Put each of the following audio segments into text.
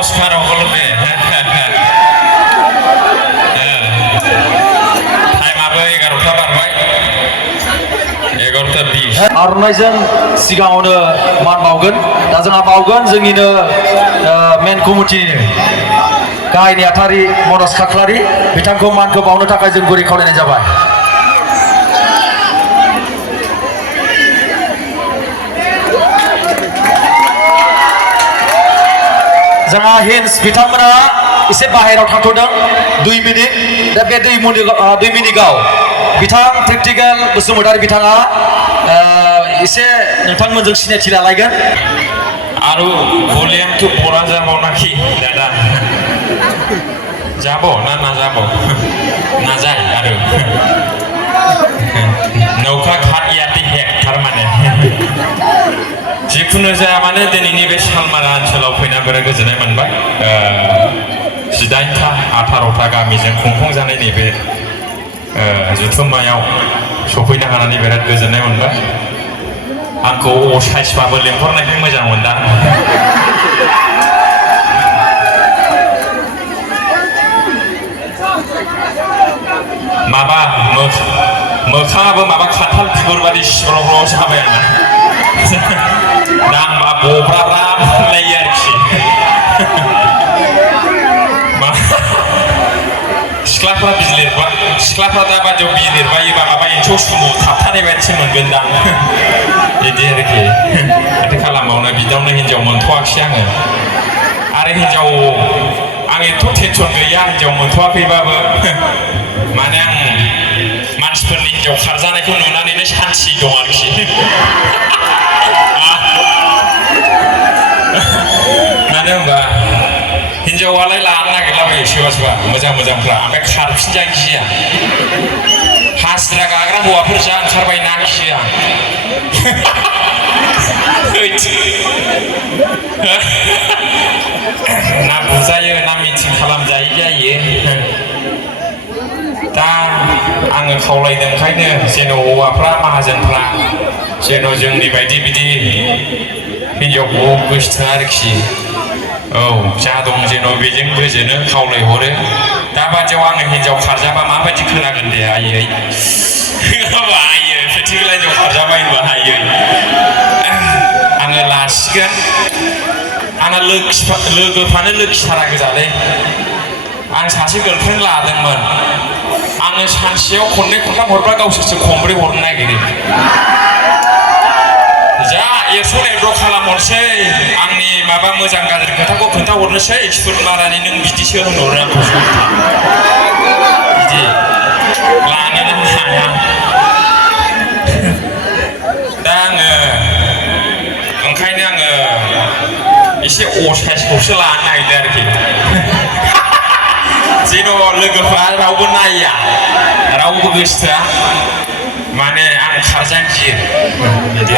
नमस्कार সকলকে टाइमाबो 11टा बारबाय 11:20 आर'नाइजों सिगाङावनो मान बावगोन दा जोंहा बावगोन जोंनिनो मेन कमिटिनि गाहाय नेहाथारि मनज खाख्लारि बिथांखौ मानखौ बावनो थाखाय जों गुरै खावलायनाय जाबाय। जोंहा हिन्स बिथांमोना एसे बाहेरायाव थाथ'दों 2 मिनिट दा बे 2 मिनिटआव बिथां प्रेक्टिकेल बसुमतारी बिथाङा एसे नोंथांमोनजों सिनायथि लालायगोन आरो भलिउमটো পড়া যাব নাকি দাদা যাব না না যাব না যায় आरो नौका घाट याति हेक थारमाने जिखुनु जाया माने दिनैनि बे सालमारा ओनसोलाव फैना बिराद गोजोननाय मोनबाय 18टा 18टा गामिजों खुंफुंजानाय नैबे जुथुम्मायाव सफैनो हानानै बिराद गोजोननाय मोनबाय आंखौ असाइसबाबो लेंहरनायखाय मोजां मोनदां माबा मोखाङाबो माबा खान्थाल बिगुर बादि सिब्र' जाबाय आंना दांबा बब्राब्रा मोनलायो आरोखि सिख्लाफ्रा दा बादियाव बिलिरबायोबा माबा एम्फौ सुमु थाबथानाय बायदिसो मोनगोनदां बिदि आरोखि माथो खालामबावनो बिदावनो हिनजाव मोनथ'वाखिसै आङो आरो हिनजाव आं एथ' टेनसन गैया हिनजाव मोनथ'वाखैबाबो माने आं मानसिफोरनि हिनजाव खारजानायखौ नुनानैनो सान्थि दं आरोखि मानो होनबा हिनजावालाय लानो नागिरलाबायो सोरबा सोरबा मोजां मोजांफ्रा ओमफ्राय खारफिनजा गिया हाजिरा गाग्रा हौवाफोर जा ओंखारबाय ना गिया ना बुजायो ना मिथिं खालामजायो जायो दा आङो खावलायदों ओंखायनो जेन' हौवाफ्रा माहाजोनफ्रा जेन' जोंनि बायदि बिदि हिनजावखौ गोसोथोआ आरोखि औ जा दं जेन' बेजों गोजोनो खावलायहरो दा बादियाव आङो हिनजाव खारजाबा माबायदि खोनागोन दे आयै आयै प्रेक्टिकेल हिनजाव खारजाबा होनबा आयै आङो लासिगोन आंना लोगोफ्रानो लोखिथारा गोजालै आं सासे गार्लफ्रेन्ड लादोंमोन आङो सानसेयाव खननै खनथाम हरब्ला गावसोरसो खनब्रै हरनो नागिरो जा एरसन एरद' खालामहरसै आंनि माबा मोजां गाज्रि खोथाखौ खोन्थाहरनोसै सुद मारानि नों बिदिसो होनहरो आंखौ बिदि लानोनो हाया दा आङो ओंखायनो आङो एसे असाइसखौसो लानो नागिरदों आरोखि जेन' लोगोफ्रा रावबो नाया रावबो गोसोथोआ माने आं खारजानो गियो बिदि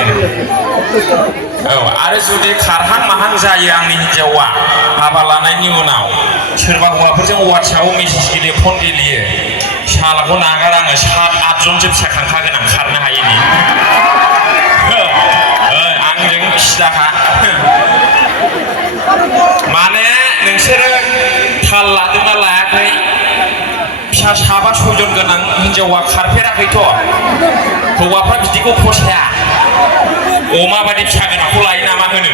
औ आरो जुदि खारहां माहां जायो आंनि हिनजावा हाबा लानायनि उनाव सोरबा हौवाफोरजों वाट्सआपआव मेसेज गेलेयो फन गेलेयो सालाखौ नागार आङो 7-8 जनसो फिसा खांखागोन आं खारनो हायिनि आंजों फिसाखा माने नोंसोरो थाल लादोंना लायाखै फिसा 7-8 जन गोनां हिनजावा खारफेराखैथ' हौवाफ्रा बिदिखौ फसाया अमा बादि फिसा गोनांखौ लायो नामा होनो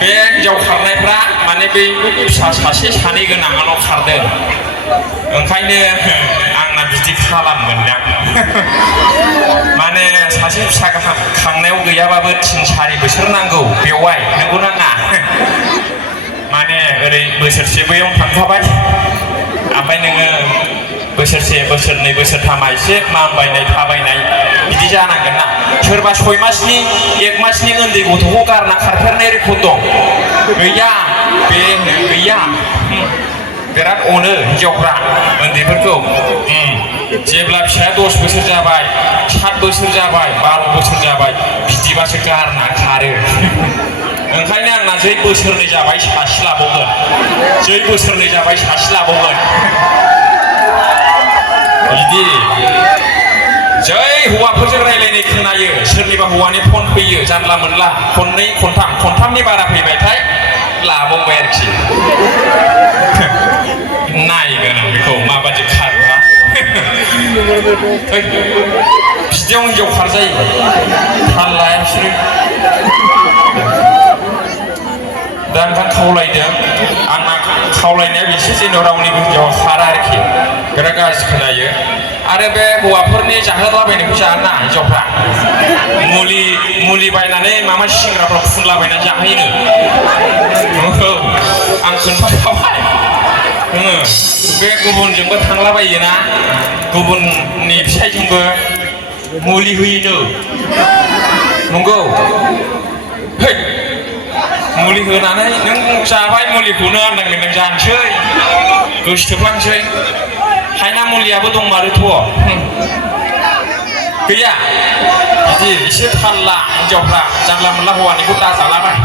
बे हिनजाव खारनायफ्रा माने बै फिसा सासे सानै गोनाङाल' खारदों ओंखायनो आंना बिदि खालामगोनदां माने सासे फिसा खांनायाव गैयाबाबो 3-4 बोसोर नांगौ बेवहाय नंगौ नाङा माने ओरै बोसोरसे बैयाव थांखाबाय ओमफ्राय नोङो बोसोरसे बोसोरनै बोसोरथामा एसे मानबायनाय थाबायनाय बिदि जानांगोन ना सोरबा 6 मासनि 1 मासनि उन्दै गथ'खौ गारना खारफेरनाय रेकर्ड दं गैया बे गैया बिराद अनो हिनजावफ्रा उन्दैफोरखौ जेब्ला फिसाया 10 बोसोर जाबाय 7 बोसोर जाबाय 12 बोसोर जाबाय बिदिबासो गारना खारो ओंखायनो आंना जै बोसोरनै जाबाय सासे लाबावगोन जै बोसोरनै जाबाय सासे लाबावगोन बिदि जै हौवाफोरजों रायलायनाय खोनायो सोरनिबा हौवानि फन फैयो जानला मोनला खननै खनथामनि बारा फैबायथाय लाबावबाय आरोखि नायगोन आं बेखौ माबादि खारग्रा बिदियाव हिनजाव खारजायो थाल लाया बिसोरो दा ओंखाम खावलायदों आंना खावलायनाया बेसो जेन' रावनिबो हिनजावा खारा आरोखि बिराद गाज्रि खोनायो आरो बे हौवाफोरनि जाहोलाबायनायखौ जानो नाङा हिनजावफ्रा मुलि बायनानै माबा सिंग्राफ्राव फुनलाबायनानै जाहोयोनो आं खोन्थाखाबाय बे गुबुनजोंबो थांलाबायोना गुबुननि फिसायजोंबो मुलि होयोनो नंगौ मुलि होनानै नों जाबाय मुलिखौनो आन्दां नों जानोसै गोसोथोबलांसै हायना मुलियाबो दंमारोथ' गैया बिदि एसे थाल ला हिनजावफ्रा जानला मोनला हौवानिखौ दाजालाबाय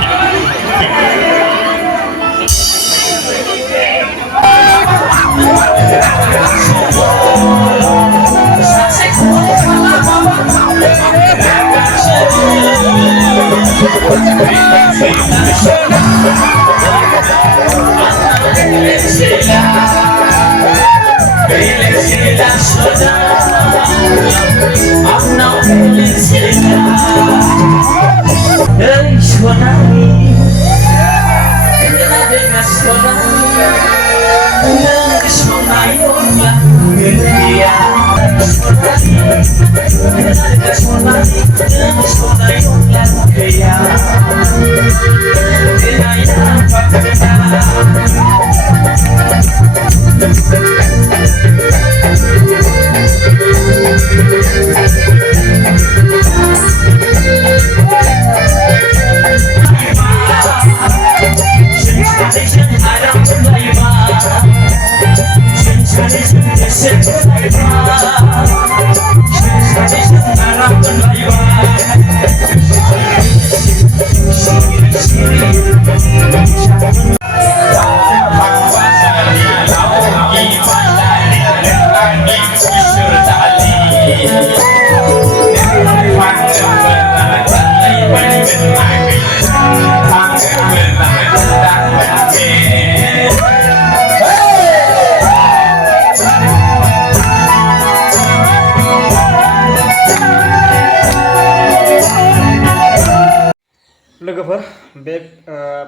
लोगोफोर बे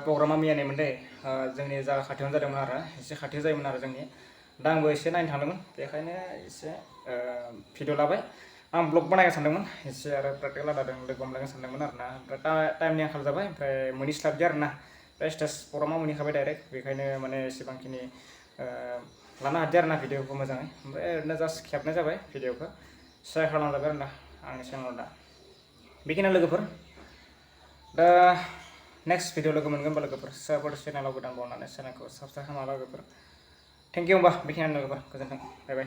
प्रग्रामा मैयानिमोन दे जोंनि जायगा खाथियावनो जादोंमोन आरो एसे खाथियाव जायोमोन आरो जोंनि दा आंबो एसे नायनो थांदोंमोन बेखायनो एसे भिडिअ लाबाय आं ब्लग बानायनो सानदोंमोन एसे आरो प्रेक्टिकेल आदाजों लोगो हमलायनो सानदोंमोन आरो ना ओमफ्राय टाइमनि आंखाल जाबाय ओमफ्राय मोनहैस्लाबदिया आरो ना बे स्टेज प्रग्रामा मोनहैखाबाय डाइरेक्ट बेखायनो माने एसेबांखिनि लानो हादिया आरो ना भिडिअखौ मोजाङै ओमफ्राय ओरैनो जास्ट खेबनाय जाबाय भिडिअखौ शेयार खालामजाबाय आरो ना आंनि चेनेलाव दा बेखिनियानो लोगोफोर दा नेक्स्ट भिडिअ लोगो मोनगोन होनबा लोगोफोर सोरबाफोर चेनेलाव गोदान बावनानै चेनेलखौ साबसक्राइब खालामा लोगोफोर थेंक इउ होमबा बेखिनियानो लोगोफोर गोजोन्थों बाय बाय